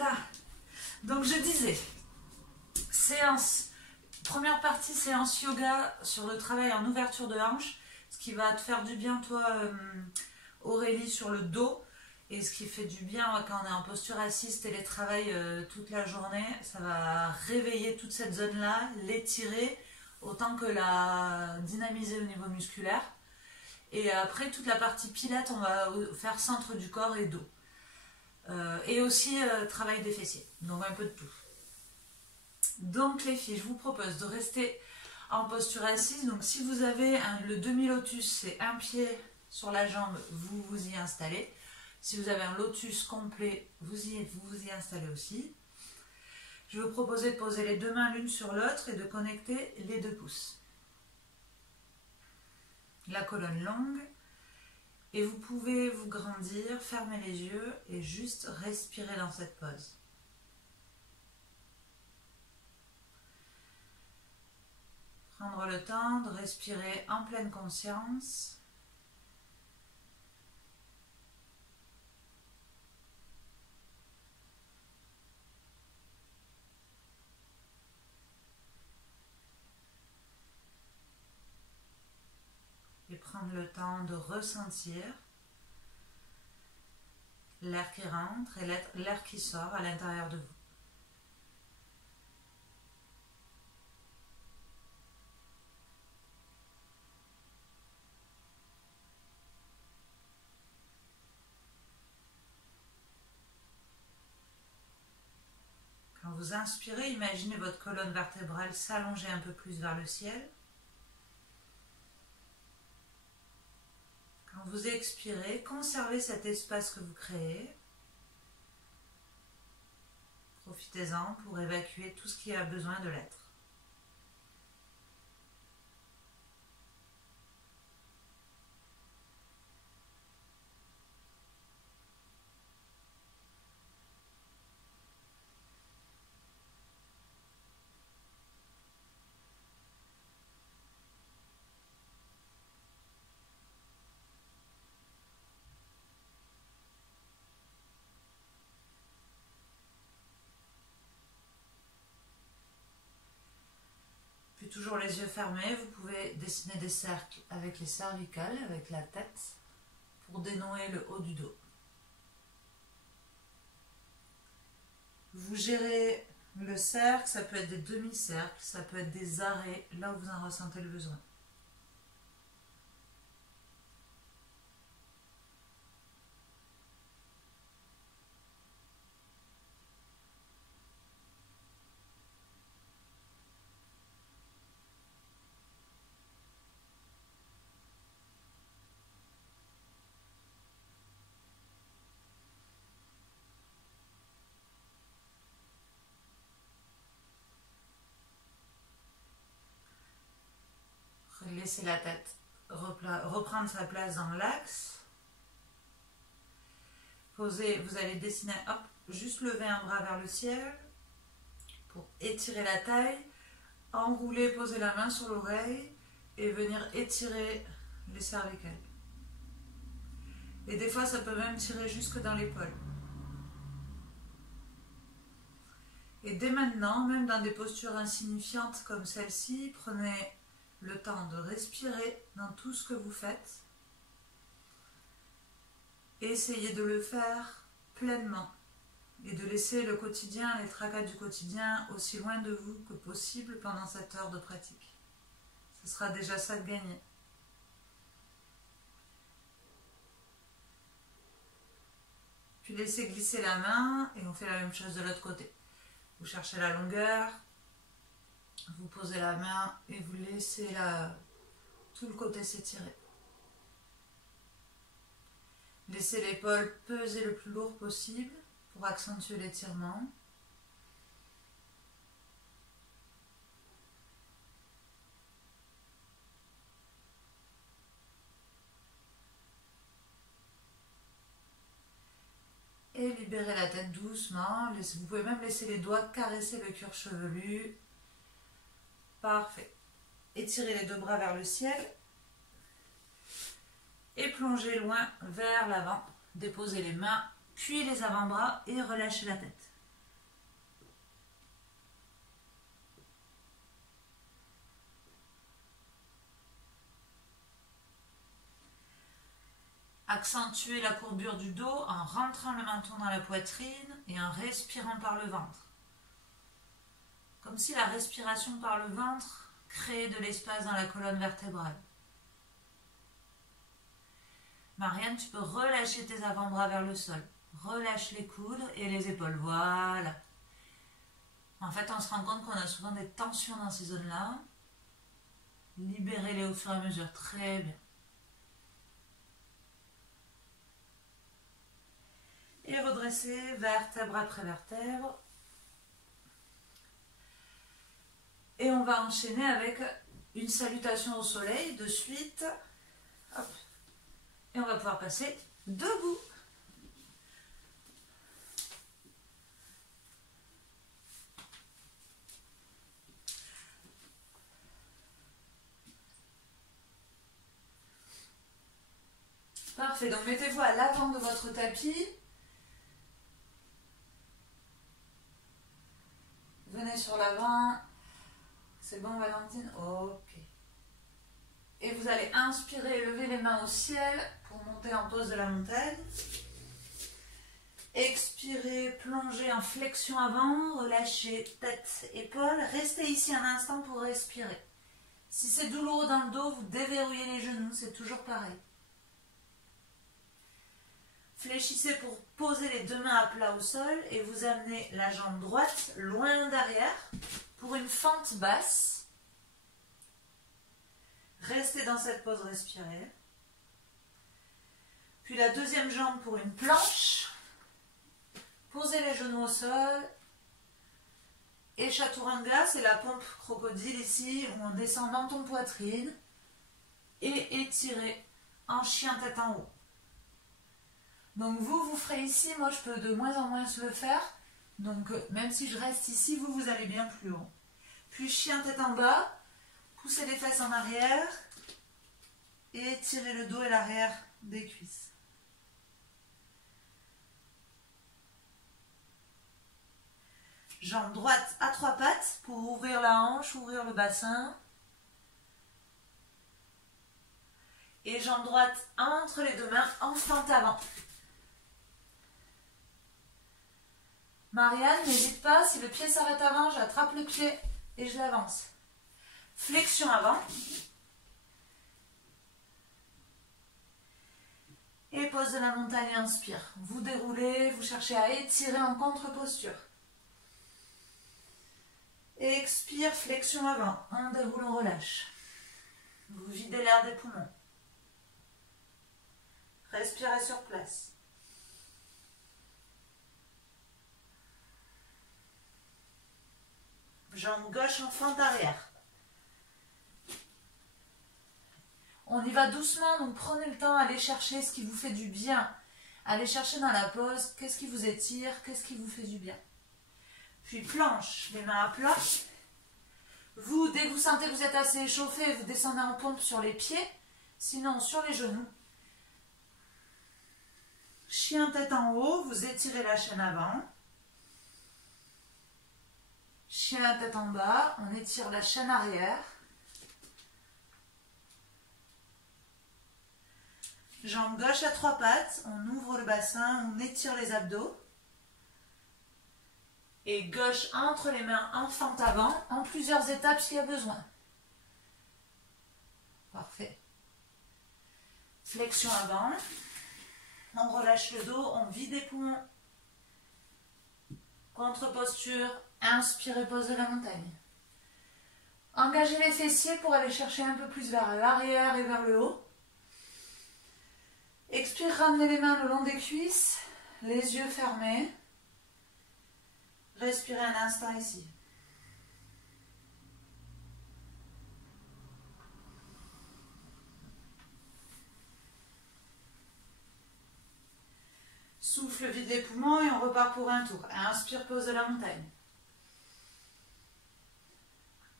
Là. Donc je disais, première partie séance yoga sur le travail en ouverture de hanche, ce qui va te faire du bien toi Aurélie sur le dos, et ce qui fait du bien quand on est en posture assise, télétravail toute la journée, ça va réveiller toute cette zone là, l'étirer autant que la dynamiser au niveau musculaire. Et après toute la partie pilates, on va faire centre du corps et dos. Et aussi travail des fessiers, donc un peu de tout. Donc les filles, je vous propose de rester en posture assise. Donc si vous avez le demi-lotus, c'est un pied sur la jambe, vous vous y installez. Si vous avez un lotus complet, vous vous y installez aussi. Je vais vous proposer de poser les deux mains l'une sur l'autre et de connecter les deux pouces. La colonne longue. Et vous pouvez vous grandir, fermer les yeux et juste respirer dans cette pose. Prendre le temps de respirer en pleine conscience. Et prendre le temps de ressentir l'air qui rentre et l'air qui sort à l'intérieur de vous. Quand vous inspirez, imaginez votre colonne vertébrale s'allonger un peu plus vers le ciel. Quand vous expirez, conservez cet espace que vous créez. Profitez-en pour évacuer tout ce qui a besoin de l'être. Toujours les yeux fermés, vous pouvez dessiner des cercles avec les cervicales, avec la tête, pour dénouer le haut du dos. Vous gérez le cercle, ça peut être des demi-cercles, ça peut être des arrêts, là où vous en ressentez le besoin. Laissez la tête reprendre sa place dans l'axe. Posez, vous allez dessiner, hop, juste lever un bras vers le ciel pour étirer la taille, enrouler, poser la main sur l'oreille et venir étirer les cervicales. Et des fois, ça peut même tirer jusque dans l'épaule. Et dès maintenant, même dans des postures insignifiantes comme celle-ci, prenez le temps de respirer dans tout ce que vous faites. Essayez de le faire pleinement et de laisser le quotidien, les tracas du quotidien aussi loin de vous que possible pendant cette heure de pratique. Ce sera déjà ça de gagner. Puis laissez glisser la main et on fait la même chose de l'autre côté. Vous cherchez la longueur. Vous posez la main et vous laissez tout le côté s'étirer. Laissez l'épaule peser le plus lourd possible pour accentuer l'étirement. Et libérez la tête doucement. Vous pouvez même laisser les doigts caresser le cuir chevelu. Parfait. Étirez les deux bras vers le ciel et plongez loin vers l'avant. Déposez les mains, puis les avant-bras et relâchez la tête. Accentuez la courbure du dos en rentrant le menton dans la poitrine et en respirant par le ventre. Comme si la respiration par le ventre créait de l'espace dans la colonne vertébrale. Marianne, tu peux relâcher tes avant-bras vers le sol. Relâche les coudes et les épaules. Voilà. En fait, on se rend compte qu'on a souvent des tensions dans ces zones-là. Libérez-les au fur et à mesure. Très bien. Et redressez vertèbre après vertèbre. Et on va enchaîner avec une salutation au soleil de suite. Hop. Et on va pouvoir passer debout. Parfait, donc mettez-vous à l'avant de votre tapis. Venez sur l'avant. C'est bon, Valentine? Ok. Et vous allez inspirer, lever les mains au ciel pour monter en pose de la montagne. Expirez, plongez en flexion avant, relâchez tête, épaules. Restez ici un instant pour respirer. Si c'est douloureux dans le dos, vous déverrouillez les genoux, c'est toujours pareil. Fléchissez pour poser les deux mains à plat au sol et vous amenez la jambe droite loin derrière pour une fente basse. Restez dans cette pose, respirez. Puis la deuxième jambe pour une planche. Posez les genoux au sol. Et Chaturanga, c'est la pompe crocodile ici, où on descend dans ton poitrine. Et étirez en chien tête en haut. Donc vous ferez ici, moi je peux de moins en moins le faire. Donc même si je reste ici, vous allez bien plus haut. Puis chien tête en bas, poussez les fesses en arrière et étirez le dos et l'arrière des cuisses. Jambe droite à trois pattes pour ouvrir la hanche, ouvrir le bassin. Et jambe droite entre les deux mains en fente avant. Marianne, n'hésite pas, si le pied s'arrête avant, j'attrape le pied et je l'avance. Flexion avant. Et pose de la montagne, inspire. Vous déroulez, vous cherchez à étirer en contre-posture. Expire, flexion avant. On déroule, on relâche. Vous videz l'air des poumons. Respirez sur place. Jambe gauche en fente arrière. On y va doucement, donc prenez le temps, allez chercher ce qui vous fait du bien. Allez chercher dans la pose, qu'est-ce qui vous étire, qu'est-ce qui vous fait du bien. Puis planche, les mains à plat. Vous, dès que vous sentez que vous êtes assez échauffé, vous descendez en pompe sur les pieds, sinon sur les genoux. Chien tête en haut, vous étirez la chaîne avant. Chien tête en bas, on étire la chaîne arrière. Jambe gauche à trois pattes, on ouvre le bassin, on étire les abdos. Et gauche entre les mains en fente avant, en plusieurs étapes s'il y a besoin. Parfait. Flexion avant. On relâche le dos, on vide les poumons. Contre-posture, inspirez, pose de la montagne. Engagez les fessiers pour aller chercher un peu plus vers l'arrière et vers le haut. Expire, ramenez les mains le long des cuisses, les yeux fermés. Respirez un instant ici. Souffle, vide les poumons et on repart pour un tour. Inspire, pose de la montagne.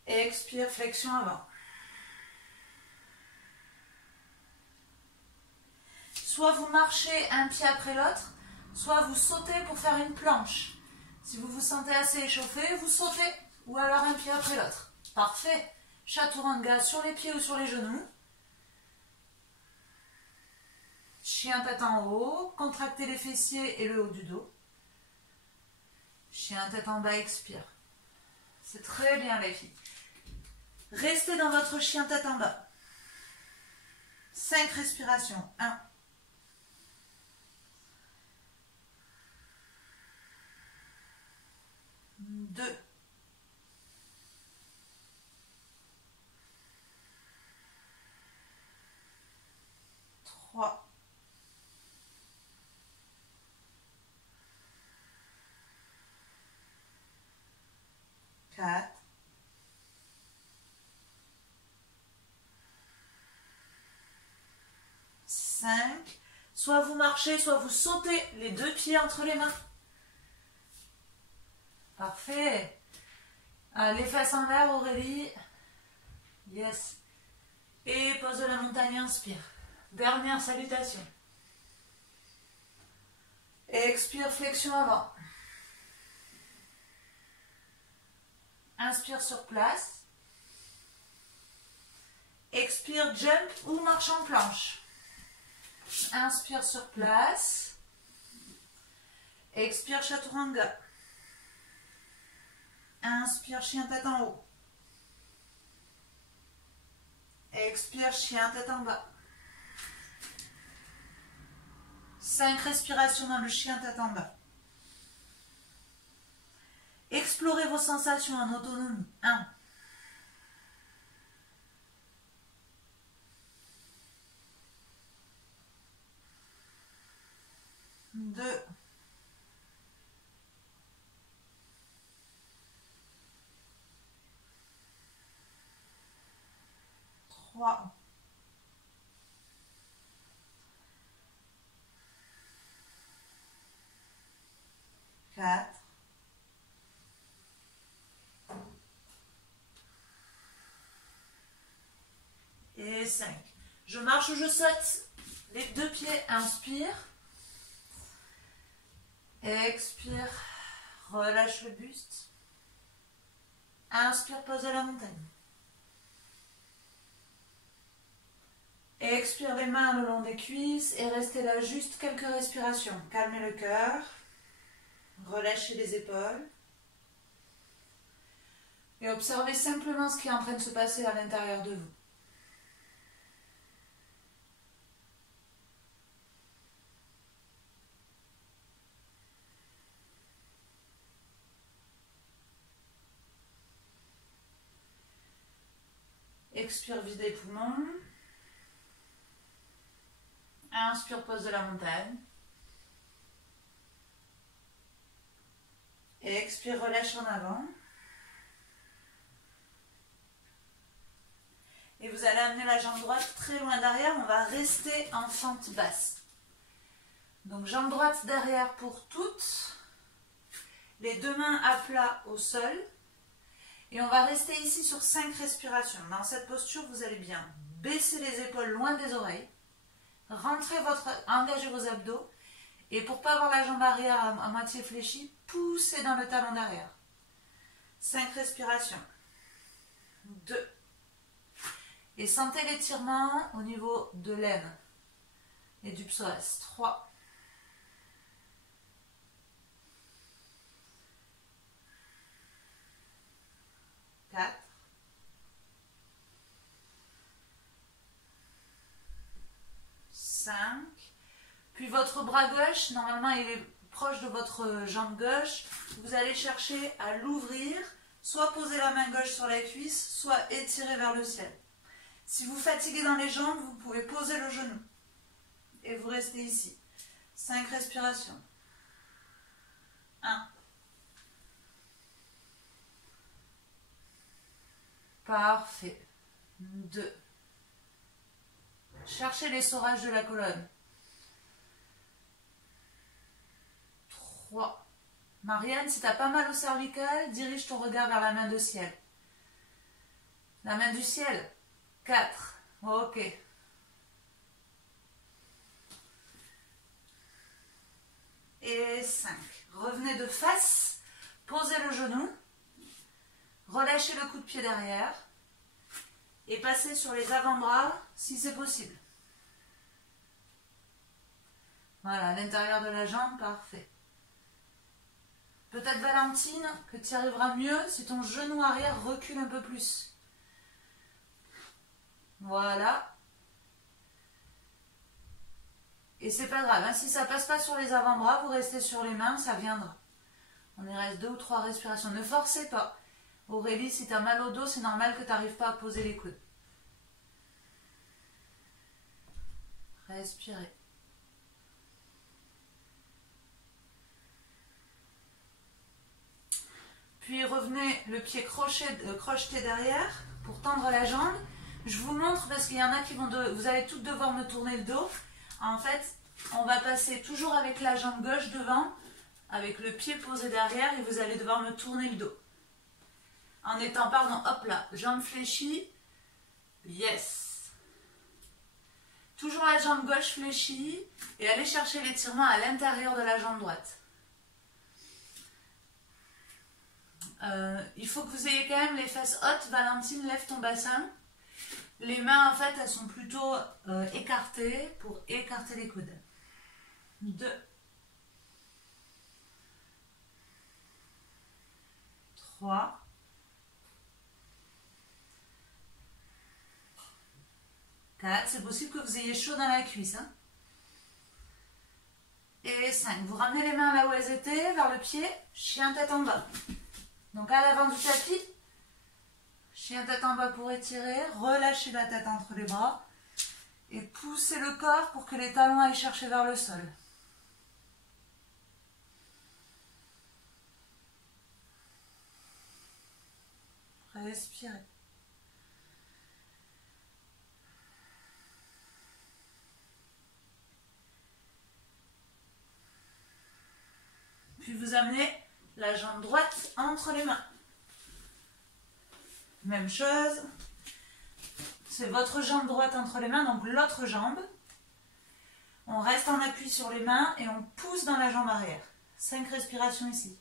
Expire, flexion avant. Soit vous marchez un pied après l'autre, soit vous sautez pour faire une planche. Si vous vous sentez assez échauffé, vous sautez, ou alors un pied après l'autre. Parfait. Chaturanga sur les pieds ou sur les genoux. Chien tête en haut, contractez les fessiers et le haut du dos. Chien tête en bas, expire. C'est très bien les filles. Restez dans votre chien tête en bas. 5 respirations. 1. 2. 3. 4. 5. Soit vous marchez, soit vous sautez les 2 pieds entre les mains. Parfait. Les fesses en l'air, Aurélie. Yes. Et pose de la montagne, inspire. Dernière salutation. Expire, flexion avant. Inspire sur place. Expire, jump ou marche en planche. Inspire sur place. Expire, chaturanga. Inspire, chien tête en haut. Expire, chien tête en bas. 5 respirations dans le chien tête en bas. Explorez vos sensations en autonomie. 1. 2. 3. 4. Et 5. Je marche ou je saute. Les 2 pieds, inspire. Expire. Relâche le buste. Inspire, pose à la montagne. Expire les mains le long des cuisses et restez là juste quelques respirations. Calmez le cœur. Relâchez les épaules. Et observez simplement ce qui est en train de se passer à l'intérieur de vous. Expire, vide les poumons. Inspire, pose de la montagne. Et expire, relâche en avant. Et vous allez amener la jambe droite très loin derrière. On va rester en fente basse. Donc jambe droite derrière pour toutes. Les 2 mains à plat au sol. Et on va rester ici sur 5 respirations. Dans cette posture, vous allez bien baisser les épaules loin des oreilles. Engagez vos abdos. Et pour ne pas avoir la jambe arrière à moitié fléchie, poussez dans le talon derrière. 5 respirations. 2. Et sentez l'étirement au niveau de l'aine et du psoas. 3. 4. 5. Puis votre bras gauche, normalement il est proche de votre jambe gauche. Vous allez chercher à l'ouvrir, soit poser la main gauche sur la cuisse, soit étirer vers le ciel. Si vous fatiguez dans les jambes, vous pouvez poser le genou. Et vous restez ici. 5 respirations. 1. Parfait. 2. Cherchez l'essorage de la colonne. 3. Marianne, si tu as pas mal au cervical, dirige ton regard vers la main de ciel. La main du ciel. 4. Ok. Et 5. Revenez de face. Posez le genou. Relâchez le coup de pied derrière. Et passez sur les avant-bras si c'est possible. Voilà, à l'intérieur de la jambe, parfait. Peut-être Valentine, que tu y arriveras mieux si ton genou arrière recule un peu plus. Voilà. Et c'est pas grave, hein, si ça passe pas sur les avant-bras, vous restez sur les mains, ça viendra. On y reste 2 ou 3 respirations. Ne forcez pas. Aurélie, si tu as mal au dos, c'est normal que tu n'arrives pas à poser les coudes. Respirez. Puis revenez le pied crocheté derrière pour tendre la jambe. Je vous montre parce qu'il y en a qui vont... Vous allez toutes devoir me tourner le dos. En fait, on va passer toujours avec la jambe gauche devant, avec le pied posé derrière et vous allez devoir me tourner le dos. En étant, pardon, hop là, jambe fléchie. Yes. Toujours la jambe gauche fléchie et allez chercher l'étirement à l'intérieur de la jambe droite. Il faut que vous ayez quand même les fesses hautes. Valentine, lève ton bassin. Les mains, en fait, elles sont plutôt écartées pour écarter les coudes. 2. 3. 4. C'est possible que vous ayez chaud dans la cuisse. Hein. Et 5. Vous ramenez les mains là où elles étaient, vers le pied. Chien tête en bas. Donc à l'avant du tapis. Chien tête en bas pour étirer. Relâchez la tête entre les bras. Et poussez le corps pour que les talons aillent chercher vers le sol. Respirez. Puis vous amenez la jambe droite entre les mains. Même chose. C'est votre jambe droite entre les mains, donc l'autre jambe. On reste en appui sur les mains et on pousse dans la jambe arrière. 5 respirations ici.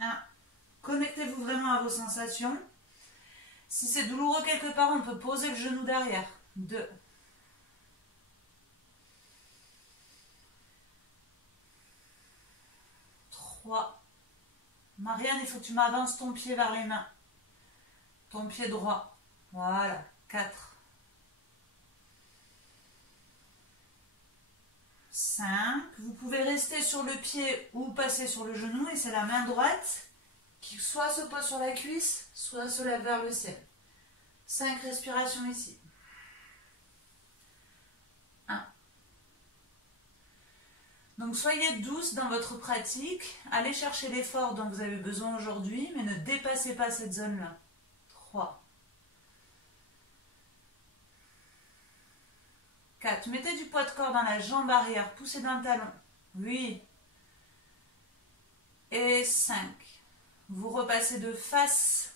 1. Connectez-vous vraiment à vos sensations. Si c'est douloureux quelque part, on peut poser le genou derrière. 2. 3. Marianne, il faut que tu m'avances ton pied vers les mains. Ton pied droit. Voilà. 4. 5. Vous pouvez rester sur le pied ou passer sur le genou et c'est la main droite qui soit se pose sur la cuisse, soit se lève vers le ciel. 5 respirations ici. 1. Donc soyez douce dans votre pratique. Allez chercher l'effort dont vous avez besoin aujourd'hui, mais ne dépassez pas cette zone-là. 3. 4. Mettez du poids de corps dans la jambe arrière, poussez dans le talon. 8. Et 5. Vous repassez de face.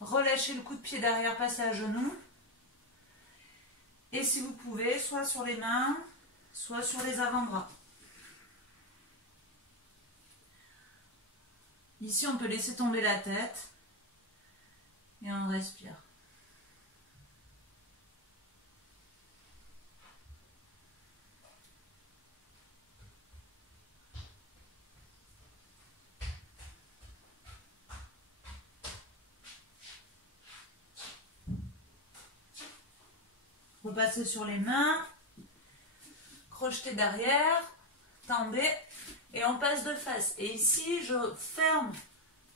Relâchez le coup de pied derrière, passez à genoux. Et si vous pouvez, soit sur les mains, soit sur les avant-bras. Ici, on peut laisser tomber la tête. Et on respire. Repassez sur les mains, crochetez derrière, tendez et on passe de face. Et ici, je ferme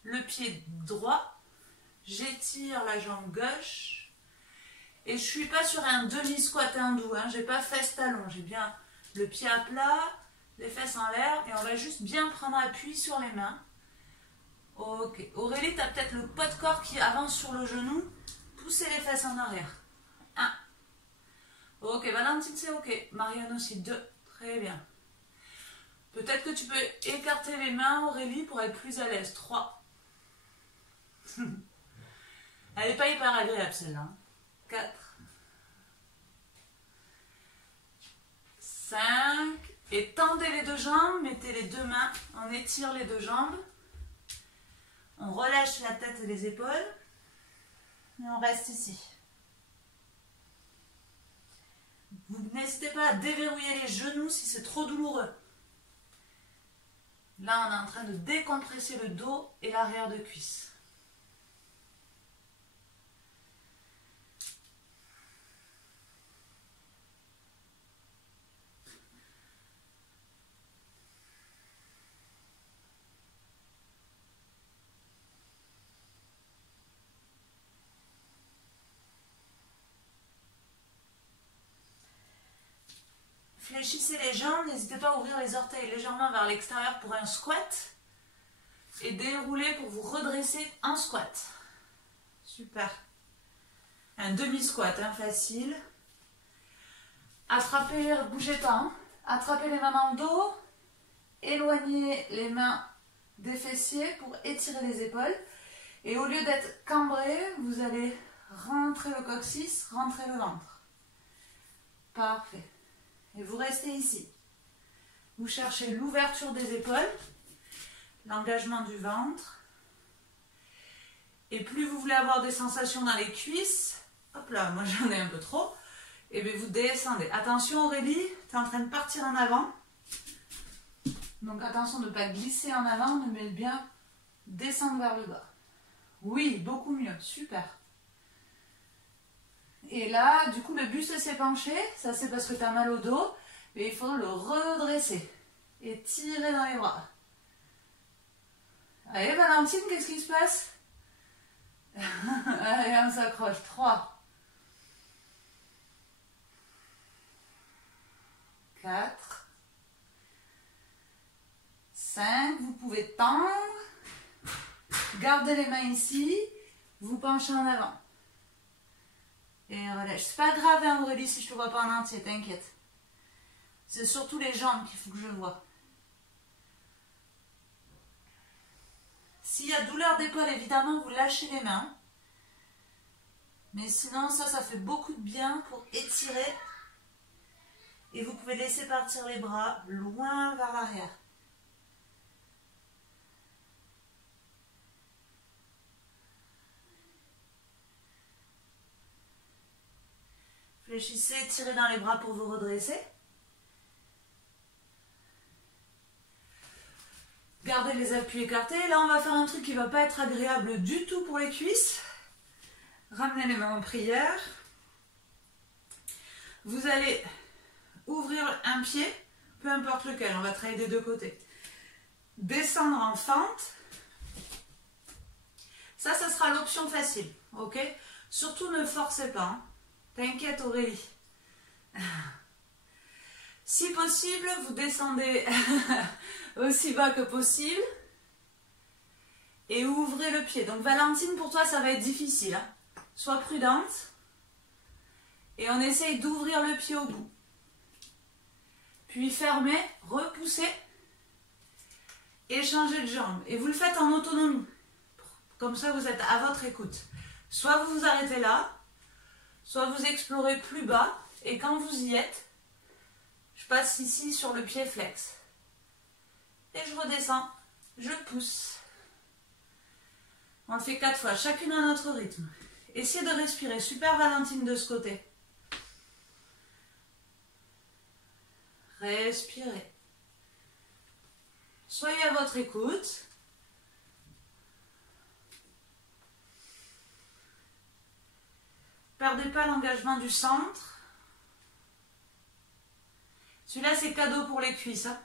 le pied droit, j'étire la jambe gauche et je ne suis pas sur un demi-squat hindou, hein, je n'ai pas fesses-talons, j'ai bien le pied à plat, les fesses en l'air et on va juste bien prendre appui sur les mains. Ok, Aurélie, tu as peut-être le poids de corps qui avance sur le genou, poussez les fesses en arrière. 1. Ok, Valentine, c'est ok. Marianne aussi, 2. Très bien. Peut-être que tu peux écarter les mains, Aurélie, pour être plus à l'aise. 3. Elle n'est pas hyper agréable, celle-là. 4. 5. Et tendez les deux jambes, mettez les deux mains, on étire les deux jambes. On relâche la tête et les épaules. Et on reste ici. N'hésitez pas à déverrouiller les genoux si c'est trop douloureux. Là, on est en train de décompresser le dos et l'arrière de cuisse. Fléchissez les jambes, n'hésitez pas à ouvrir les orteils légèrement vers l'extérieur pour un squat. Et dérouler pour vous redresser en squat. Super. Un demi-squat, hein, facile. Attrapez, bougez pas. Hein. Attrapez les mains dans le dos. Éloignez les mains des fessiers pour étirer les épaules. Et au lieu d'être cambré, vous allez rentrer le coccyx, rentrer le ventre. Parfait. Et vous restez ici. Vous cherchez l'ouverture des épaules, l'engagement du ventre. Et plus vous voulez avoir des sensations dans les cuisses, hop là, moi j'en ai un peu trop, et bien vous descendez. Attention Aurélie, tu es en train de partir en avant. Donc attention de ne pas glisser en avant, mais bien descendre vers le bas. Oui, beaucoup mieux, super. Et là, du coup, le buste s'est penché. Ça, c'est parce que tu as mal au dos. Mais il faut le redresser. Et tirer dans les bras. Allez, Valentine, qu'est-ce qui se passe? Allez, on s'accroche. 3. 4. 5. Vous pouvez tendre. Gardez les mains ici. Vous penchez en avant. Et relâche. C'est pas grave, hein, Aurélie, si je te vois pas en entier, t'inquiète. C'est surtout les jambes qu'il faut que je vois. S'il y a douleur d'épaule, évidemment, vous lâchez les mains. Mais sinon, ça fait beaucoup de bien pour étirer. Et vous pouvez laisser partir les bras loin vers l'arrière. Fléchissez, tirez dans les bras pour vous redresser. Gardez les appuis écartés. Là, on va faire un truc qui ne va pas être agréable du tout pour les cuisses. Ramenez les mains en prière. Vous allez ouvrir un pied, peu importe lequel, on va travailler des deux côtés. Descendre en fente. Ça sera l'option facile, ok? Surtout ne forcez pas, hein. T'inquiète Aurélie. Si possible, vous descendez aussi bas que possible et ouvrez le pied. Donc Valentine, pour toi, ça va être difficile. Hein. Sois prudente et on essaye d'ouvrir le pied au bout. Puis fermez, repoussez et changez de jambe. Et vous le faites en autonomie. Comme ça, vous êtes à votre écoute. Soit vous vous arrêtez là, soit vous explorez plus bas, et quand vous y êtes, je passe ici sur le pied flex. Et je redescends, je pousse. On le fait 4 fois, chacune à notre rythme. Essayez de respirer, super Valentine de ce côté. Respirez. Soyez à votre écoute. Perdez pas l'engagement du centre. Celui-là, c'est cadeau pour les cuisses. Hein.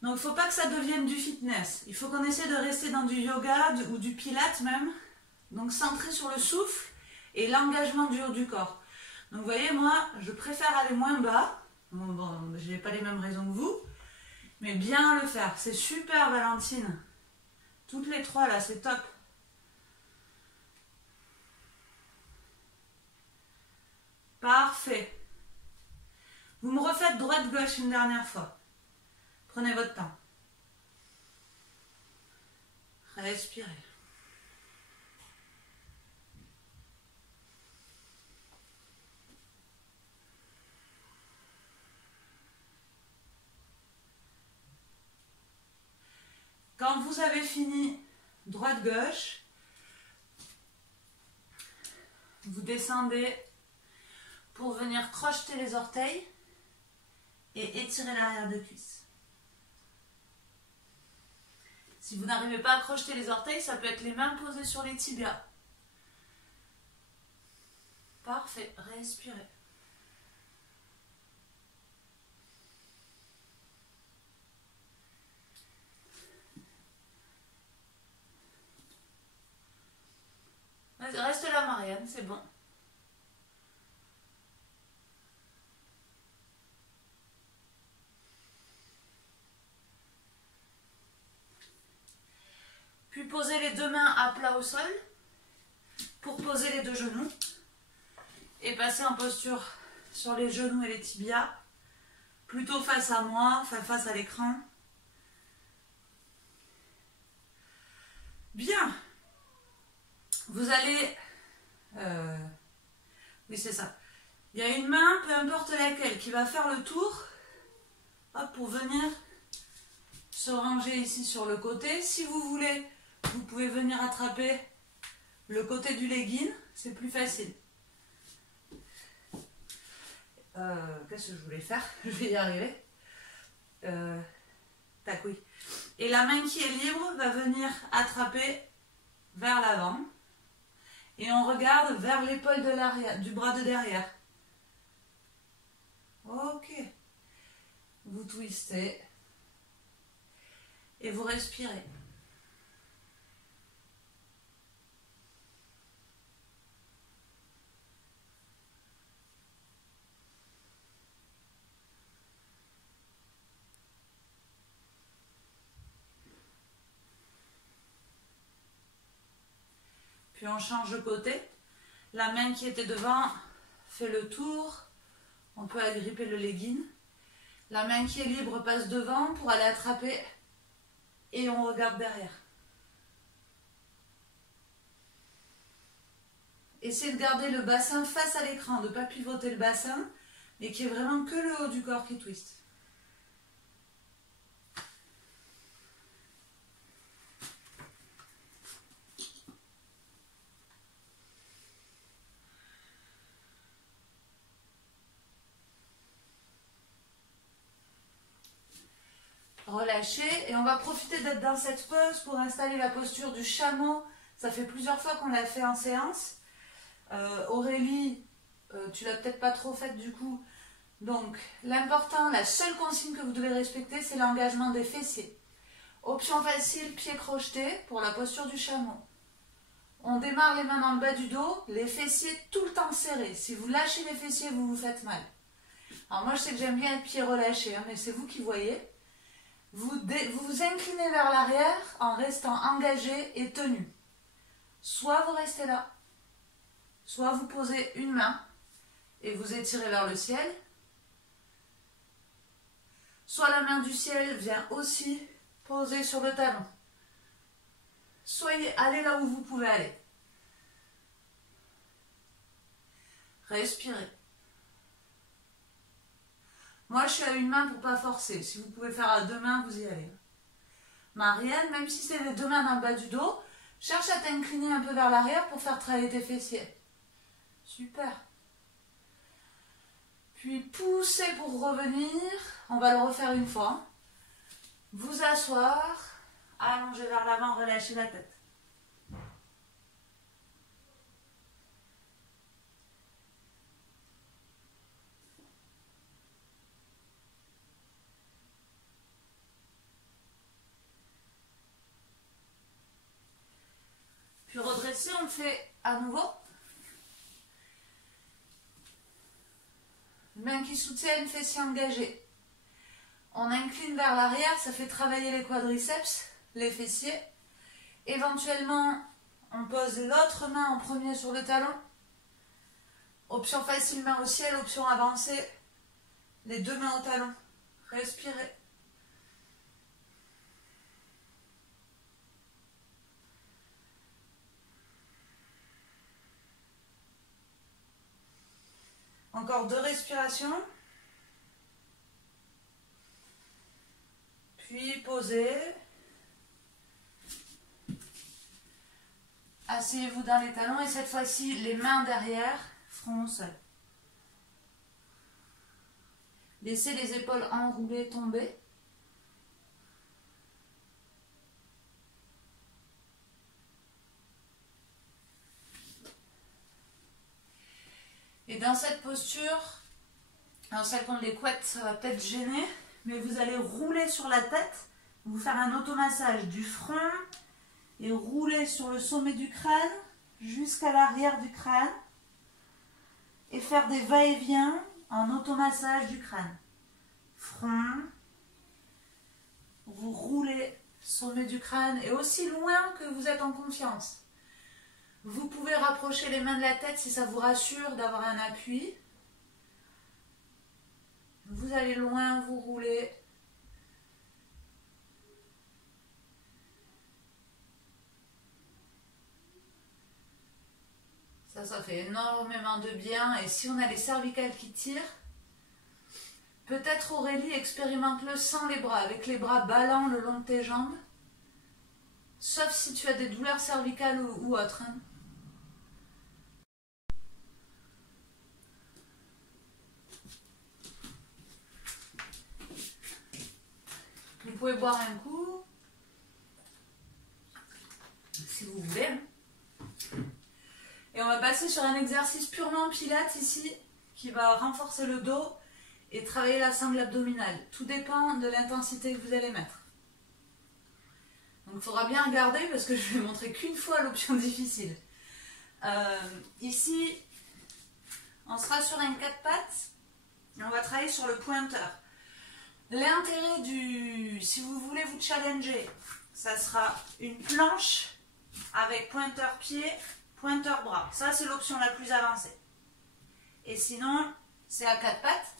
Donc, il ne faut pas que ça devienne du fitness. Il faut qu'on essaie de rester dans du yoga ou du pilate même. Donc, centré sur le souffle et l'engagement du haut du corps. Donc, vous voyez, moi, je préfère aller moins bas. Bon, je n'ai pas les mêmes raisons que vous. Mais bien le faire. C'est super, Valentine. Toutes les 3, là, c'est top. Parfait. Vous me refaites droite-gauche une dernière fois. Prenez votre temps. Respirez. Quand vous avez fini droite-gauche, vous descendez pour venir venir crocheter les orteils et étirer l'arrière de cuisse. Si vous n'arrivez pas à crocheter les orteils, ça peut être les mains posées sur les tibias. Parfait, respirez. Reste là, Marianne, c'est bon. Puis posez les deux mains à plat au sol pour poser les deux genoux et passer en posture sur les genoux et les tibias, plutôt face à moi, enfin face à l'écran. Bien. Vous allez... oui, c'est ça. Il y a une main, peu importe laquelle, qui va faire le tour, hop, pour venir se ranger ici sur le côté. Si vous voulez, vous pouvez venir attraper le côté du legging, c'est plus facile. Qu'est-ce que je voulais faire? Je vais y arriver. Tac, oui. Et la main qui est libre va venir attraper vers l'avant. Et on regarde vers l'épaule de l'arrière, du bras de derrière. Ok. Vous twistez. Et vous respirez. Puis on change de côté. La main qui était devant fait le tour. On peut agripper le legging. La main qui est libre passe devant pour aller attraper. Et on regarde derrière. Essayez de garder le bassin face à l'écran, de ne pas pivoter le bassin, mais qu'il n'y ait vraiment que le haut du corps qui twiste. Relâchez et on va profiter d'être dans cette pose pour installer la posture du chameau. Ça fait plusieurs fois qu'on l'a fait en séance. Aurélie, tu l'as peut-être pas trop faite du coup. Donc l'important, la seule consigne que vous devez respecter, c'est l'engagement des fessiers. Option facile, pied crocheté pour la posture du chameau. On démarre les mains dans le bas du dos, les fessiers tout le temps serrés. Si vous lâchez les fessiers, vous vous faites mal. Alors moi je sais que j'aime bien être pied relâché, hein, mais c'est vous qui voyez. Vous vous inclinez vers l'arrière en restant engagé et tenu. Soit vous restez là, soit vous posez une main et vous étirez vers le ciel. Soit la main du ciel vient aussi poser sur le talon. Soyez, allez là où vous pouvez aller. Respirez. Moi, je suis à une main pour ne pas forcer. Si vous pouvez faire à deux mains, vous y allez. Marianne, même si c'est les deux mains dans le bas du dos, cherche à t'incliner un peu vers l'arrière pour faire travailler tes fessiers. Super. Puis poussez pour revenir. On va le refaire une fois. Vous asseoir. Allongez vers l'avant, relâchez la tête. Puis redresser, on le fait à nouveau. Main qui soutiennent, fessiers engagés. On incline vers l'arrière, ça fait travailler les quadriceps, les fessiers. Éventuellement, on pose l'autre main en premier sur le talon. Option facile, main au ciel, option avancée, les deux mains au talon. Respirez. Encore 2 respirations. Puis posez. Asseyez-vous dans les talons et cette fois-ci, les mains derrière, front au sol. Laissez les épaules enroulées, tomber. Et dans cette posture, alors celle qu'on les couettes, ça va peut-être gêner, mais vous allez rouler sur la tête, vous faire un automassage du front et rouler sur le sommet du crâne jusqu'à l'arrière du crâne et faire des va-et-vient en automassage du crâne. Front, vous roulez sommet du crâne et aussi loin que vous êtes en confiance. Vous pouvez rapprocher les mains de la tête si ça vous rassure d'avoir un appui. Vous allez loin, vous roulez. Ça fait énormément de bien. Et si on a les cervicales qui tirent, peut-être Aurélie, expérimente-le sans les bras, avec les bras ballants le long de tes jambes. Sauf si tu as des douleurs cervicales ou autres. Hein. Vous pouvez boire un coup, si vous voulez. Et on va passer sur un exercice purement pilates ici, qui va renforcer le dos et travailler la sangle abdominale. Tout dépend de l'intensité que vous allez mettre. Donc il faudra bien regarder parce que je vais montrer qu'une fois l'option difficile. Ici, on sera sur un 4 pattes et on va travailler sur le pointeur. L'intérêt si vous voulez vous challenger, ça sera une planche avec pointeur pied, pointeur bras. Ça, c'est l'option la plus avancée. Et sinon, c'est à 4 pattes.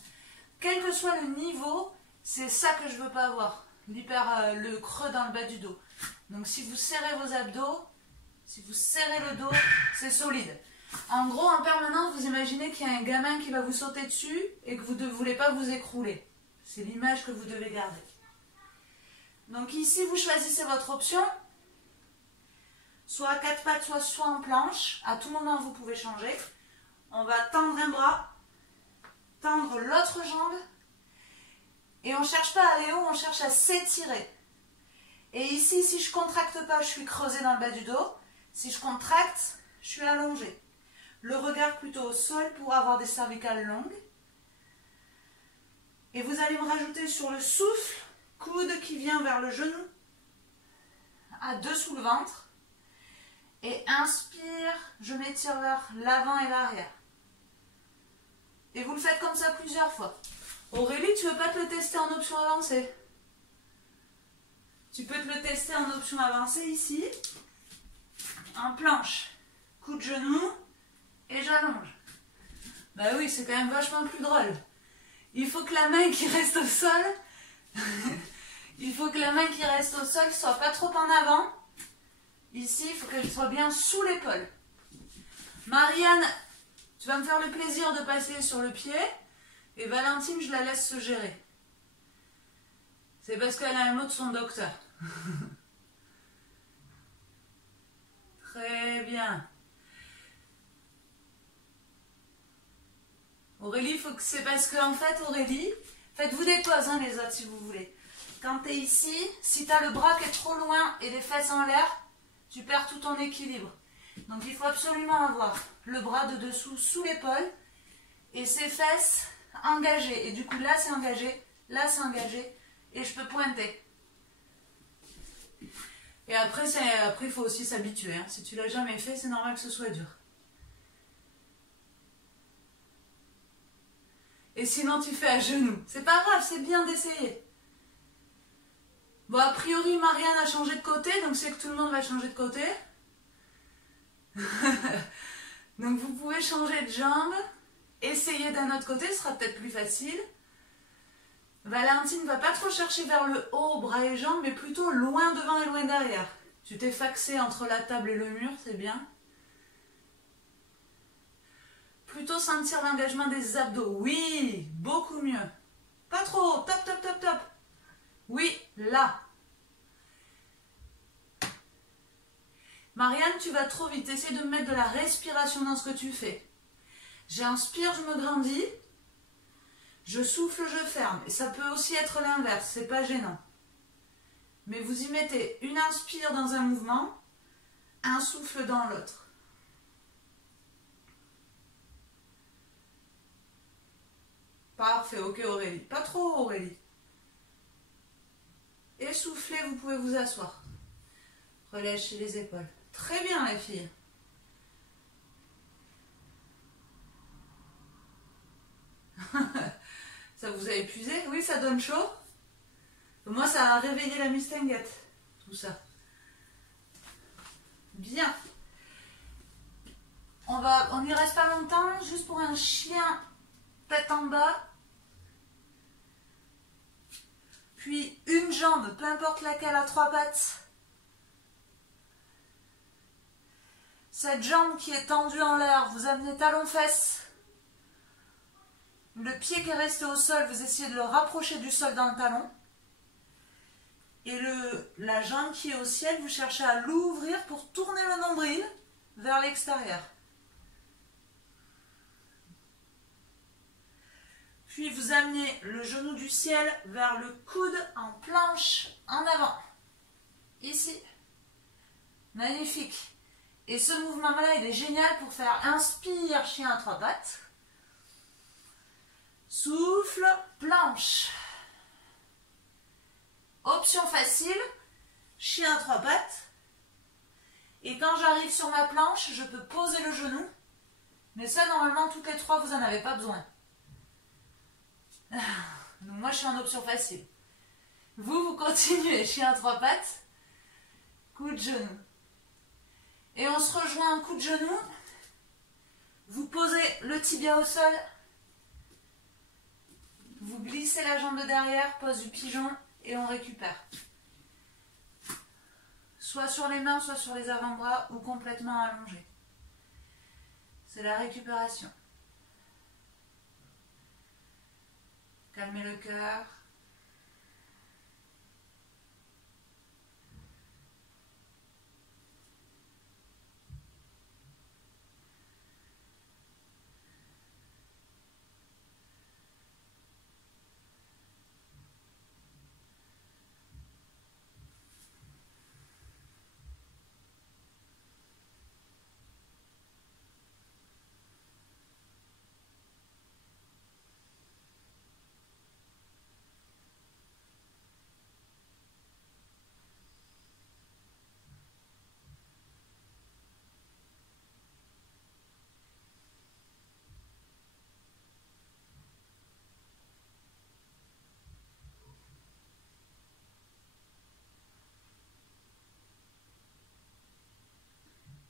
Quel que soit le niveau, c'est ça que je ne veux pas avoir. Le creux dans le bas du dos. Donc, si vous serrez vos abdos, si vous serrez le dos, c'est solide. En gros, en permanence, vous imaginez qu'il y a un gamin qui va vous sauter dessus et que vous ne voulez pas vous écrouler. C'est l'image que vous devez garder. Donc ici, vous choisissez votre option. Soit à 4 pattes, soit en planche. À tout moment, vous pouvez changer. On va tendre un bras, tendre l'autre jambe. Et on ne cherche pas à aller haut, on cherche à s'étirer. Et ici, si je ne contracte pas, je suis creusée dans le bas du dos. Si je contracte, je suis allongée. Le regard plutôt au sol pour avoir des cervicales longues. Et vous allez me rajouter sur le souffle, coude qui vient vers le genou, à dessous le ventre. Et inspire, je m'étire vers l'avant et l'arrière. Et vous le faites comme ça plusieurs fois. Aurélie, tu ne veux pas te le tester en option avancée? Tu peux te le tester en option avancée ici, en planche, coup de genou et j'allonge. Bah oui, c'est quand même vachement plus drôle. Il faut que la main qui reste au sol, il faut que la main qui reste au sol soit pas trop en avant. Ici, il faut qu'elle soit bien sous l'épaule. Marianne, tu vas me faire le plaisir de passer sur le pied. Et Valentine, je la laisse se gérer. C'est parce qu'elle a un mot de son docteur. Très bien. Aurélie, c'est parce que, en fait, Aurélie, faites-vous des pauses, hein, les autres, si vous voulez. Quand tu es ici, si tu as le bras qui est trop loin et les fesses en l'air, tu perds tout ton équilibre. Donc, il faut absolument avoir le bras de dessous sous l'épaule et ses fesses engagées. Et du coup, là, c'est engagé, et je peux pointer. Et après, il faut aussi s'habituer. Hein. Si tu l'as jamais fait, c'est normal que ce soit dur. Et sinon, tu fais à genoux. C'est pas grave, c'est bien d'essayer. Bon, a priori, Marianne a changé de côté, donc c'est que tout le monde va changer de côté. Donc, vous pouvez changer de jambe. Essayer d'un autre côté, ce sera peut-être plus facile. Valentine ne va pas trop chercher vers le haut, bras et jambes, mais plutôt loin devant et loin derrière. Tu t'es faxé entre la table et le mur, c'est bien. Plutôt sentir l'engagement des abdos. Oui, beaucoup mieux. Pas trop haut. Top, top, top, top. Oui, là. Marianne, tu vas trop vite. Essaie de mettre de la respiration dans ce que tu fais. J'inspire, je me grandis. Je souffle, je ferme. Et ça peut aussi être l'inverse, c'est pas gênant. Mais vous y mettez une inspire dans un mouvement, un souffle dans l'autre. Parfait, ok Aurélie. Pas trop Aurélie. Et soufflez, vous pouvez vous asseoir. Relâchez les épaules. Très bien les filles. Ça vous a épuisé? Oui, ça donne chaud. Moi, ça a réveillé la mistinguette, tout ça. Bien. On n'y reste pas longtemps, juste pour un chien tête en bas. Puis une jambe, peu importe laquelle, à 3 pattes. Cette jambe qui est tendue en l'air, vous amenez talon-fesse. Le pied qui est resté au sol, vous essayez de le rapprocher du sol dans le talon. Et la jambe qui est au ciel, vous cherchez à l'ouvrir pour tourner le nombril vers l'extérieur. Puis vous amenez le genou du ciel vers le coude en planche en avant. Ici. Magnifique. Et ce mouvement-là, il est génial pour faire inspire, chien à 3 pattes. Souffle, planche. Option facile, chien à 3 pattes. Et quand j'arrive sur ma planche, je peux poser le genou. Mais ça, normalement, toutes les 3, vous n'en avez pas besoin. Donc moi, je suis en option facile. Vous continuez, chien à 3 pattes. Coup de genou. Et on se rejoint un coup de genou. Vous posez le tibia au sol. Vous glissez la jambe de derrière, pose du pigeon et on récupère. Soit sur les mains, soit sur les avant-bras ou complètement allongé. C'est la récupération. Calmez le cœur.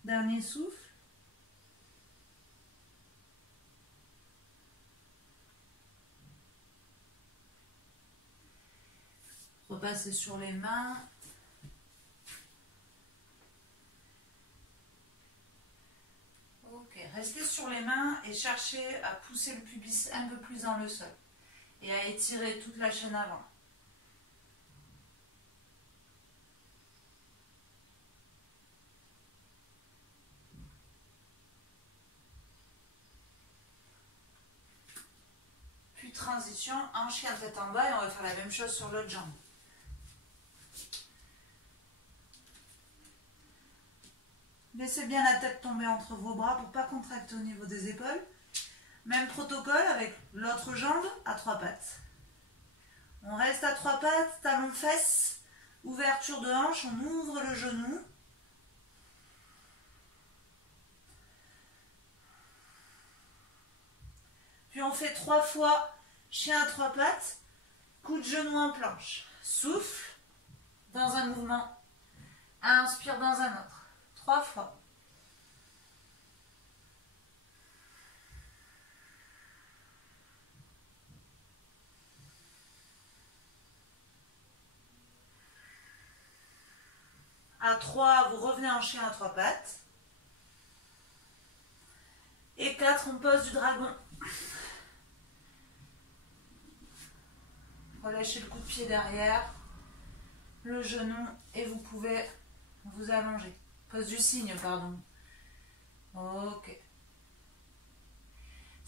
Dernier souffle. Repassez sur les mains. Ok, restez sur les mains et cherchez à pousser le pubis un peu plus dans le sol et à étirer toute la chaîne avant. Puis transition en chien tête en bas et on va faire la même chose sur l'autre jambe. Laissez bien la tête tomber entre vos bras pour ne pas contracter au niveau des épaules. Même protocole avec l'autre jambe à 3 pattes. On reste à 3 pattes, talon fesses, ouverture de hanche, on ouvre le genou. Puis on fait 3 fois chien à 3 pattes, coup de genou en planche. Souffle dans un mouvement, inspire dans un autre. 3 fois. À 3, vous revenez en chien à 3 pattes. Et 4, on pose du dragon. Relâchez le coup de pied derrière, le genou, et vous pouvez vous allonger. Pose du cygne, pardon. Ok.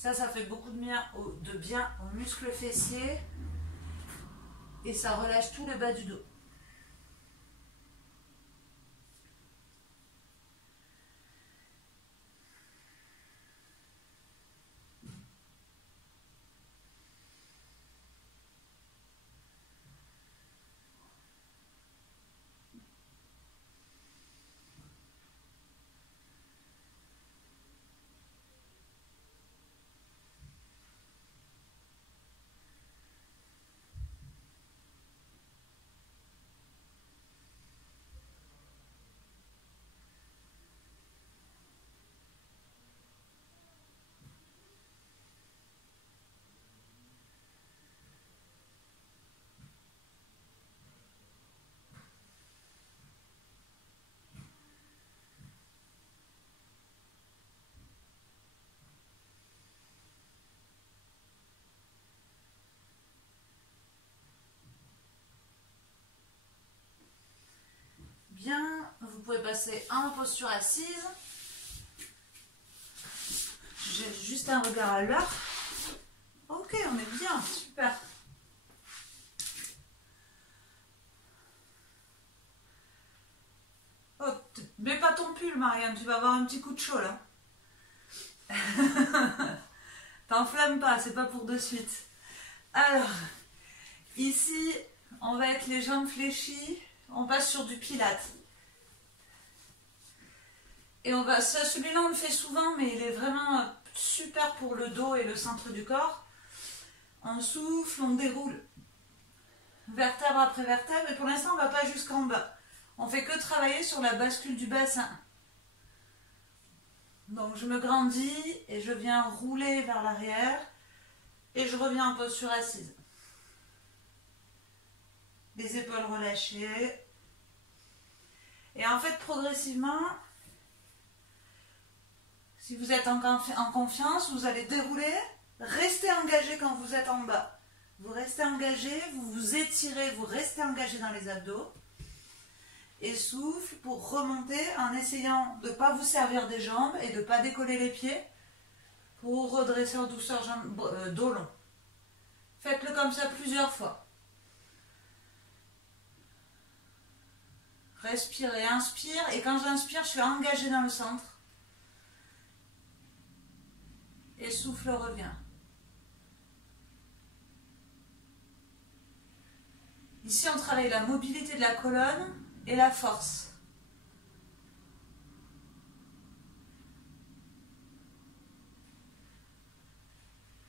Ça fait beaucoup de bien aux muscles fessiers et ça relâche tout le bas du dos. Bien, vous pouvez passer en posture assise. J'ai juste un regard à l'heure. Ok, on est bien, super. Oh, mets pas ton pull, Marianne, tu vas avoir un petit coup de chaud là. T'enflamme pas, c'est pas pour de suite. Alors, ici, on va être les jambes fléchies. On passe sur du pilate. Et on va, celui-là on le fait souvent, mais il est vraiment super pour le dos et le centre du corps. On souffle, on déroule vertèbre après vertèbre, et pour l'instant on ne va pas jusqu'en bas. On fait que travailler sur la bascule du bassin. Donc je me grandis et je viens rouler vers l'arrière et je reviens en posture assise. Les épaules relâchées. Et en fait, progressivement, si vous êtes en confiance, vous allez dérouler. Restez engagé quand vous êtes en bas. Vous restez engagé, vous vous étirez, vous restez engagé dans les abdos. Et souffle pour remonter en essayant de ne pas vous servir des jambes et de ne pas décoller les pieds pour redresser en douceur dos long. Faites-le comme ça plusieurs fois. Respirez, inspire, et quand j'inspire, je suis engagée dans le centre. Et souffle revient. Ici, on travaille la mobilité de la colonne et la force.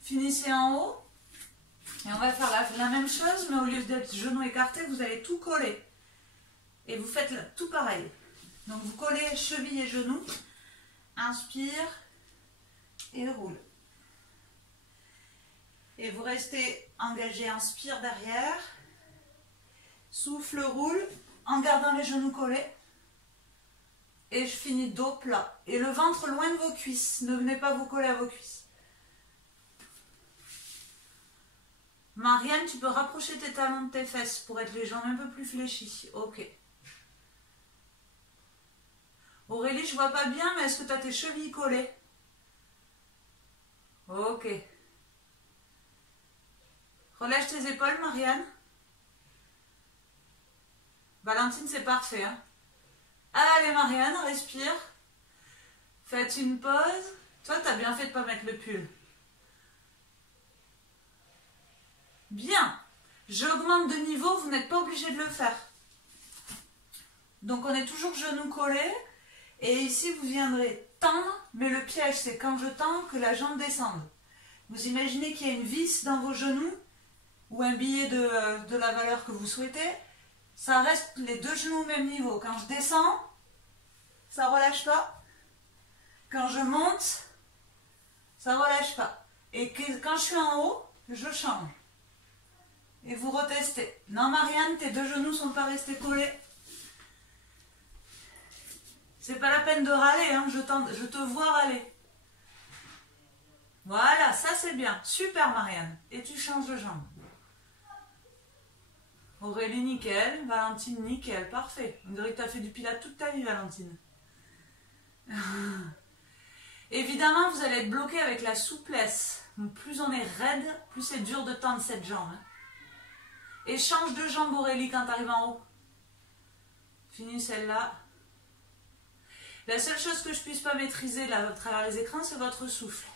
Finissez en haut. Et on va faire la même chose, mais au lieu d'être genoux écartés, vous allez tout coller. Et vous faites tout pareil. Donc vous collez cheville et genoux. Inspire et roule. Et vous restez engagé, inspire derrière. Souffle, roule, en gardant les genoux collés. Et je finis dos plat. Et le ventre loin de vos cuisses. Ne venez pas vous coller à vos cuisses. Marianne, tu peux rapprocher tes talons de tes fesses pour être les jambes un peu plus fléchies. Ok. Aurélie, je vois pas bien, mais est-ce que tu as tes chevilles collées? Ok. Relâche tes épaules, Marianne. Valentine, c'est parfait. Hein. Allez, Marianne, respire. Faites une pause. Toi, tu as bien fait de ne pas mettre le pull. Bien. J'augmente de niveau, vous n'êtes pas obligé de le faire. Donc, on est toujours genoux collés. Et ici, vous viendrez tendre, mais le piège, c'est quand je tends que la jambe descende. Vous imaginez qu'il y a une vis dans vos genoux ou un billet de la valeur que vous souhaitez. Ça reste les deux genoux au même niveau. Quand je descends, ça ne relâche pas. Quand je monte, ça ne relâche pas. Et quand je suis en haut, je change. Et vous retestez. Non, Marianne, tes deux genoux ne sont pas restés collés. C'est pas la peine de râler, hein, je te vois râler. Voilà, ça c'est bien. Super, Marianne. Et tu changes de jambe. Aurélie, nickel. Valentine, nickel. Parfait. On dirait que tu as fait du pilates toute ta vie, Valentine. Évidemment, vous allez être bloqué avec la souplesse. Donc, plus on est raide, plus c'est dur de tendre cette jambe. Et change de jambe, Aurélie, quand tu arrives en haut. Finis celle-là. La seule chose que je puisse pas maîtriser là, à travers les écrans, c'est votre souffle.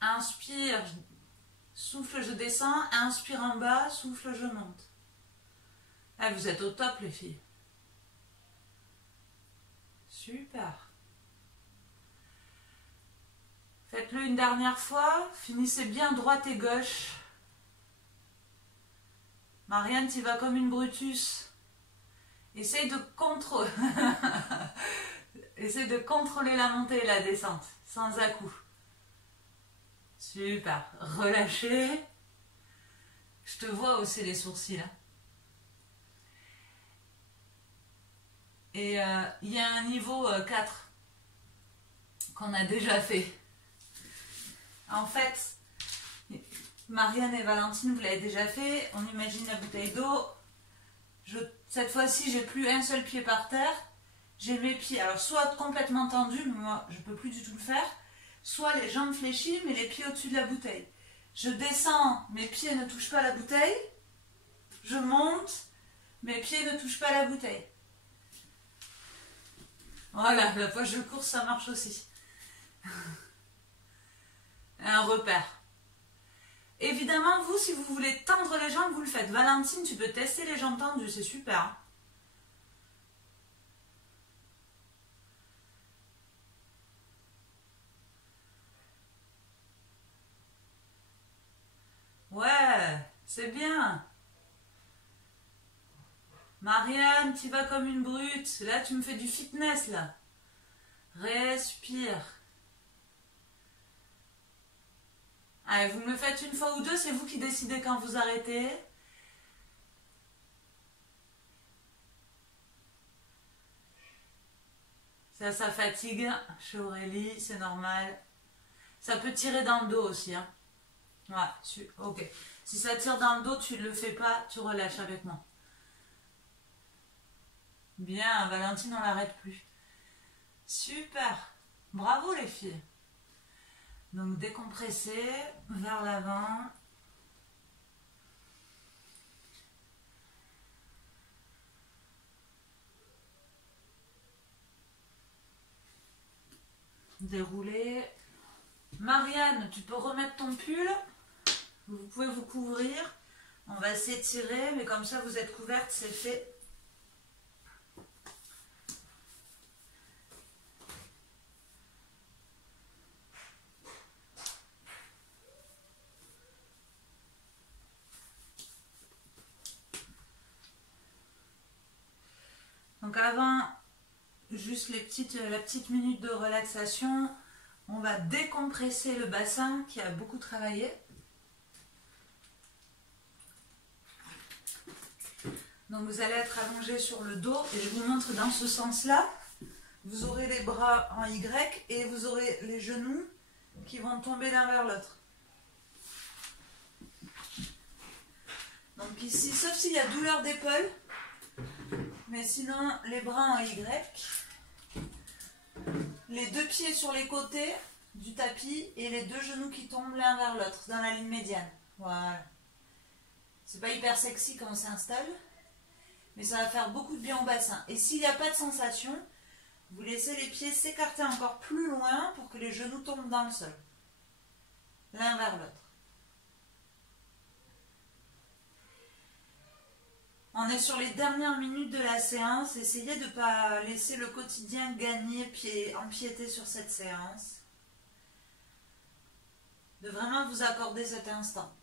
Inspire, souffle, je descends. Inspire en bas, souffle, je monte. Ah, vous êtes au top, les filles. Super. Faites-le une dernière fois. Finissez bien droite et gauche. Marianne, tu vas comme une Brutus. Essaye de Essaye de contrôler la montée et la descente, sans à-coups. Super. Relâchez. Je te vois hausser les sourcils. Hein. Et il y a un niveau 4 qu'on a déjà fait. En fait, Marianne et Valentine, vous l'avez déjà fait. On imagine la bouteille d'eau. Cette fois-ci, j'ai plus un seul pied par terre. J'ai mes pieds, alors soit complètement tendus, mais moi je ne peux plus du tout le faire. Soit les jambes fléchies, mais les pieds au-dessus de la bouteille. Je descends, mes pieds ne touchent pas la bouteille. Je monte, mes pieds ne touchent pas la bouteille. Voilà, la poche de course, ça marche aussi. Un repère. Évidemment, vous, si vous voulez tendre les jambes, vous le faites. Valentine, tu peux tester les jambes tendues, c'est super. Ouais, c'est bien. Marianne, tu vas comme une brute. Là, tu me fais du fitness, là. Respire. Allez, vous me le faites une fois ou deux, c'est vous qui décidez quand vous arrêtez. Ça fatigue chez Aurélie, c'est normal. Ça peut tirer dans le dos aussi. Hein. Ouais, ok. Si ça tire dans le dos, tu ne le fais pas, tu relâches avec moi. Bien, Valentine, on l'arrête plus. Super. Bravo les filles. Donc décompresser vers l'avant. Dérouler. Marianne, tu peux remettre ton pull. Vous pouvez vous couvrir. On va s'étirer, mais comme ça vous êtes couverte, c'est fait. Donc avant juste la petite minute de relaxation, on va décompresser le bassin qui a beaucoup travaillé. Donc vous allez être allongé sur le dos et je vous montre dans ce sens-là. Vous aurez les bras en Y et vous aurez les genoux qui vont tomber l'un vers l'autre. Donc ici, sauf s'il y a douleur d'épaule, mais sinon les bras en Y, les deux pieds sur les côtés du tapis et les deux genoux qui tombent l'un vers l'autre dans la ligne médiane. Voilà. C'est pas hyper sexy quand on s'installe, mais ça va faire beaucoup de bien au bassin. Et s'il n'y a pas de sensation, vous laissez les pieds s'écarter encore plus loin pour que les genoux tombent dans le sol, l'un vers l'autre. On est sur les dernières minutes de la séance. Essayez de ne pas laisser le quotidien gagner, empiéter sur cette séance. De vraiment vous accorder cet instant.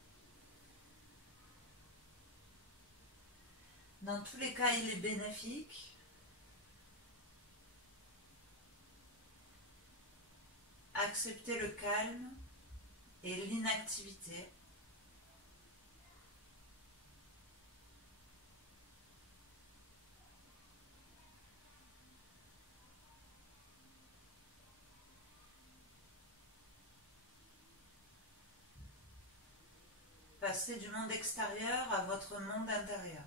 Dans tous les cas, il est bénéfique. Acceptez le calme et l'inactivité. Passez du monde extérieur à votre monde intérieur.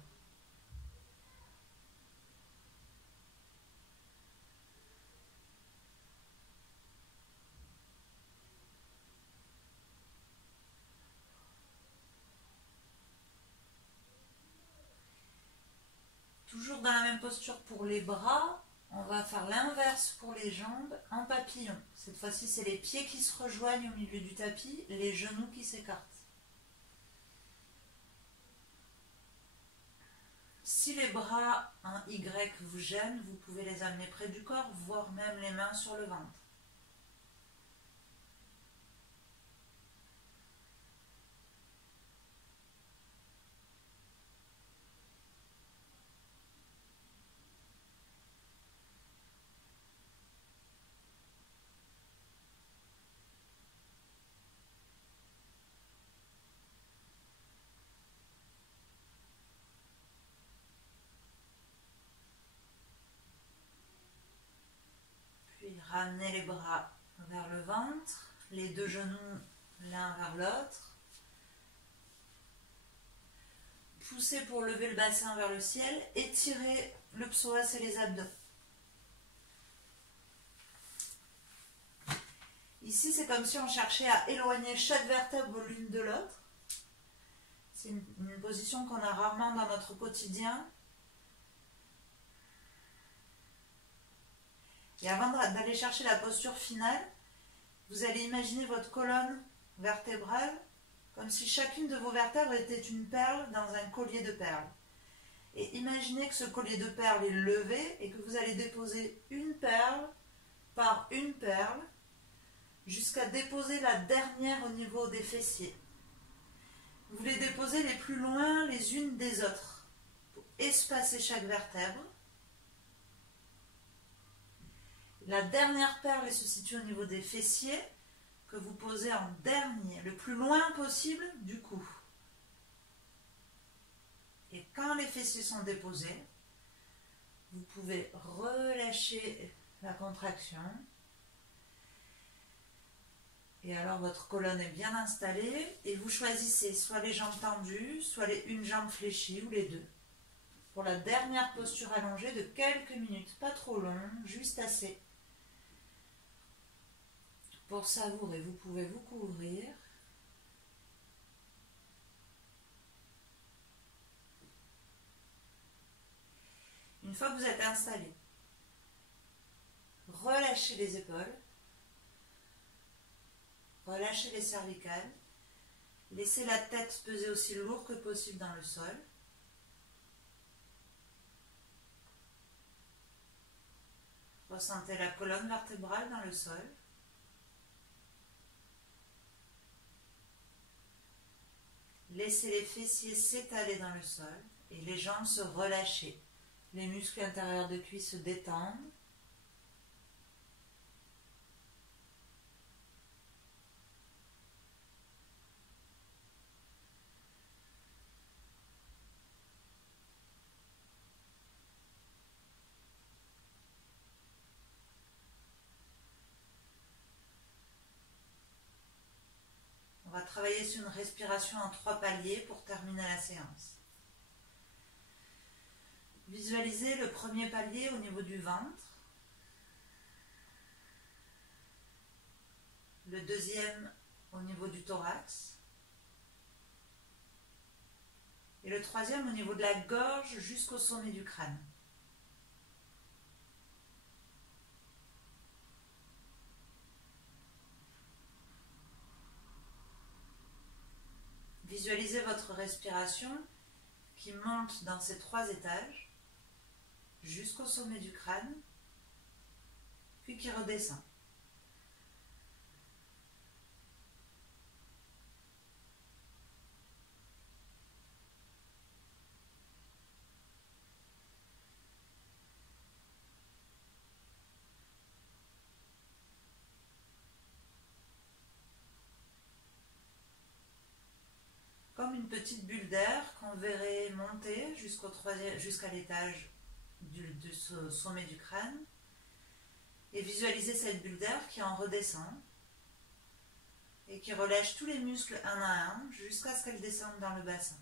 même posture pour les bras. On va faire l'inverse pour les jambes en papillon. Cette fois-ci, c'est les pieds qui se rejoignent au milieu du tapis, les genoux qui s'écartent. Si les bras en Y vous gênent, vous pouvez les amener près du corps, voire même les mains sur le ventre. Puis ramenez les bras vers le ventre, les deux genoux l'un vers l'autre. Poussez pour lever le bassin vers le ciel, étirez le psoas et les abdos. Ici, c'est comme si on cherchait à éloigner chaque vertèbre l'une de l'autre. C'est une position qu'on a rarement dans notre quotidien. Et avant d'aller chercher la posture finale, vous allez imaginer votre colonne vertébrale comme si chacune de vos vertèbres était une perle dans un collier de perles. Et imaginez que ce collier de perles est levé et que vous allez déposer une perle par une perle jusqu'à déposer la dernière au niveau des fessiers. Vous les déposez les plus loin les unes des autres pour espacer chaque vertèbre. La dernière perle se situe au niveau des fessiers que vous posez en dernier, le plus loin possible du cou. Et quand les fessiers sont déposés, vous pouvez relâcher la contraction. Et alors votre colonne est bien installée et vous choisissez soit les jambes tendues, soit une jambe fléchie ou les deux. Pour la dernière posture allongée de quelques minutes, pas trop long, juste assez. Pour savourer, vous pouvez vous couvrir. Une fois que vous êtes installé, relâchez les épaules, relâchez les cervicales, laissez la tête peser aussi lourd que possible dans le sol. Ressentez la colonne vertébrale dans le sol. Laissez les fessiers s'étaler dans le sol et les jambes se relâcher. Les muscles intérieurs de cuisse se détendent. On va travailler sur une respiration en 3 paliers pour terminer la séance. Visualisez le premier palier au niveau du ventre, le deuxième au niveau du thorax et le troisième au niveau de la gorge jusqu'au sommet du crâne. Visualisez votre respiration qui monte dans ces 3 étages jusqu'au sommet du crâne, puis qui redescend. Comme une petite bulle d'air qu'on verrait monter jusqu'à l'étage du sommet du crâne. Et visualisez cette bulle d'air qui en redescend et qui relâche tous les muscles un à un jusqu'à ce qu'elle descende dans le bassin.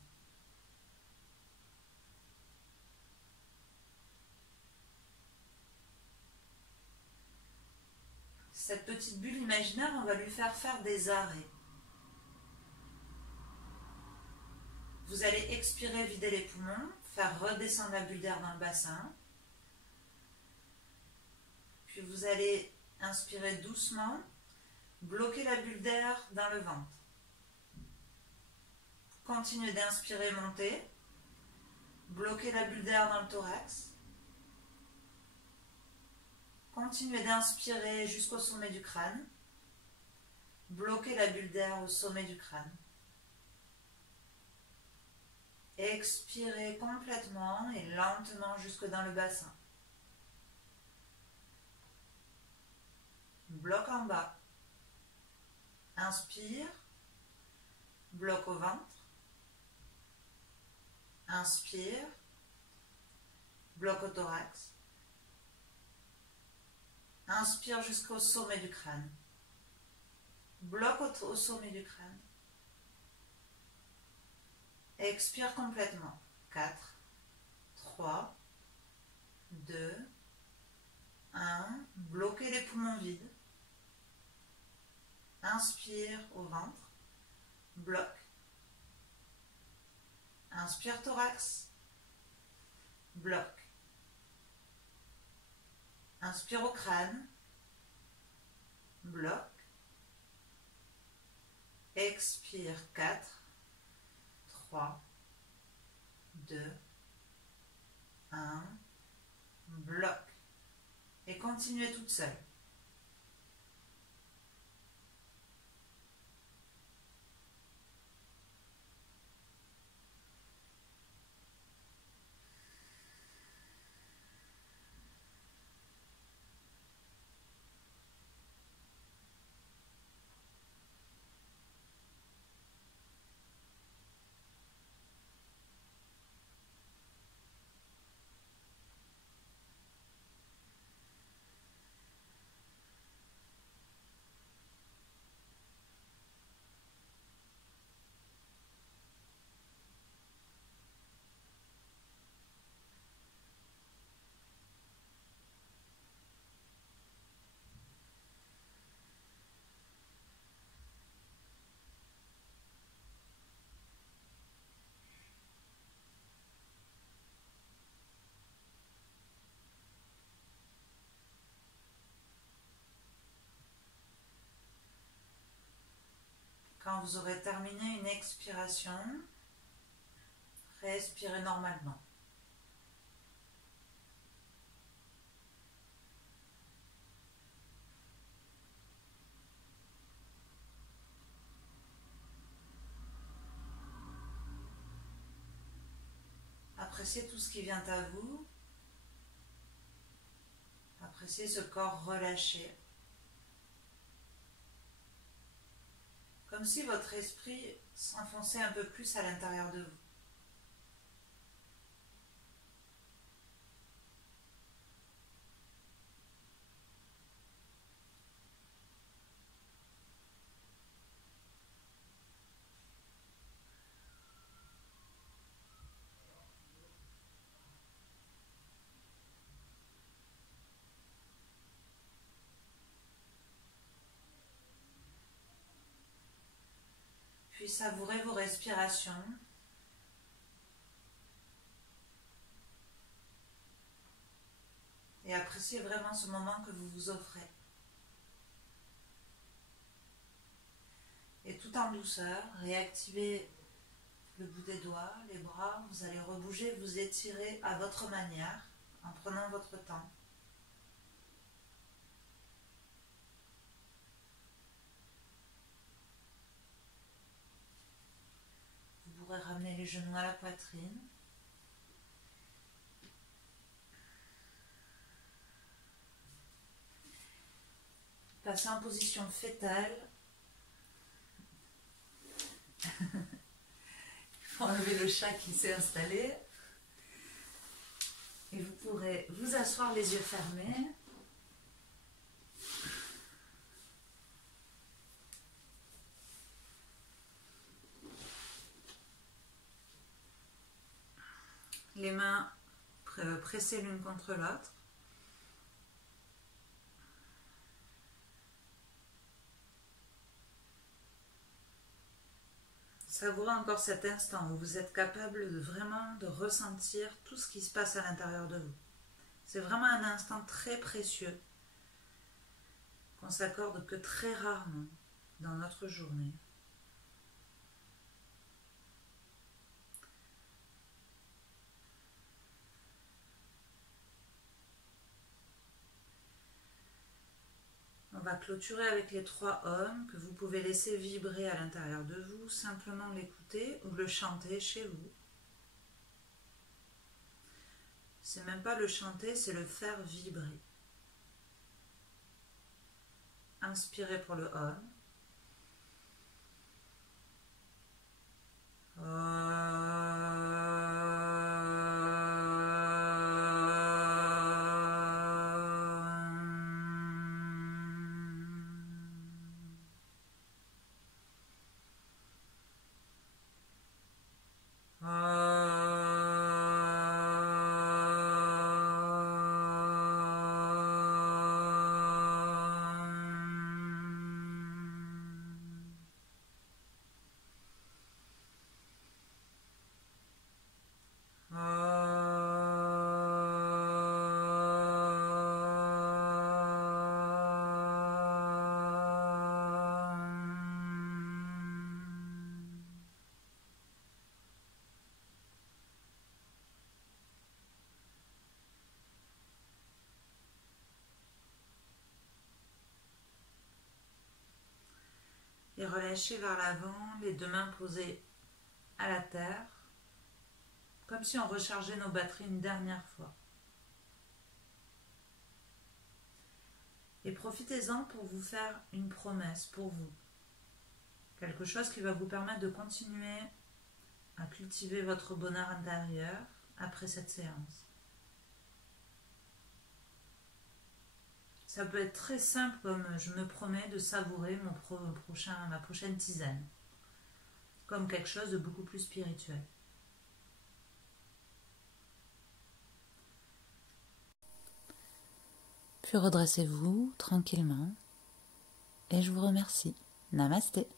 Cette petite bulle imaginaire, on va lui faire des arrêts. Vous allez expirer, vider les poumons, faire redescendre la bulle d'air dans le bassin, Puis vous allez inspirer doucement, bloquer la bulle d'air dans le ventre. Continuez d'inspirer, monter, bloquer la bulle d'air dans le thorax. Continuez d'inspirer jusqu'au sommet du crâne. Bloquez la bulle d'air au sommet du crâne. Expirez complètement et lentement jusque dans le bassin. Bloc en bas. Inspire. Bloc au ventre. Inspire. Bloc au thorax. Inspire jusqu'au sommet du crâne. Bloc au sommet du crâne. Expire complètement. 4, 3, 2, 1. Bloquez les poumons vides. Inspire au ventre. Bloc. Inspire thorax. Bloc. Inspire au crâne. Bloc. Expire 4, 3, 2, 1. Bloc. Et continuez toute seule. Quand vous aurez terminé une expiration, respirez normalement. Appréciez tout ce qui vient à vous. Appréciez ce corps relâché. Comme si votre esprit s'enfonçait un peu plus à l'intérieur de vous. Puis savourez vos respirations. Et appréciez vraiment ce moment que vous vous offrez. Et tout en douceur, réactivez le bout des doigts, les bras. Vous allez rebouger, vous étirer à votre manière, en prenant votre temps. Vous pourrez ramener les genoux à la poitrine. Passez en position fétale. Il faut enlever le chat qui s'est installé. Et vous pourrez vous asseoir les yeux fermés. Les mains pressées l'une contre l'autre. Savourez encore cet instant où vous êtes capable vraiment de ressentir tout ce qui se passe à l'intérieur de vous. C'est vraiment un instant très précieux qu'on s'accorde que très rarement dans notre journée. On va clôturer avec les 3 ohms que vous pouvez laisser vibrer à l'intérieur de vous, simplement l'écouter ou le chanter chez vous. C'est même pas le chanter, c'est le faire vibrer. Inspirez pour le OM. Et relâchez vers l'avant, les 2 mains posées à la terre, comme si on rechargeait nos batteries une dernière fois. Et profitez-en pour vous faire une promesse pour vous. Quelque chose qui va vous permettre de continuer à cultiver votre bonheur intérieur après cette séance. Ça peut être très simple, comme je me promets de savourer ma prochaine tisane, comme quelque chose de beaucoup plus spirituel. Puis redressez-vous tranquillement et je vous remercie. Namasté.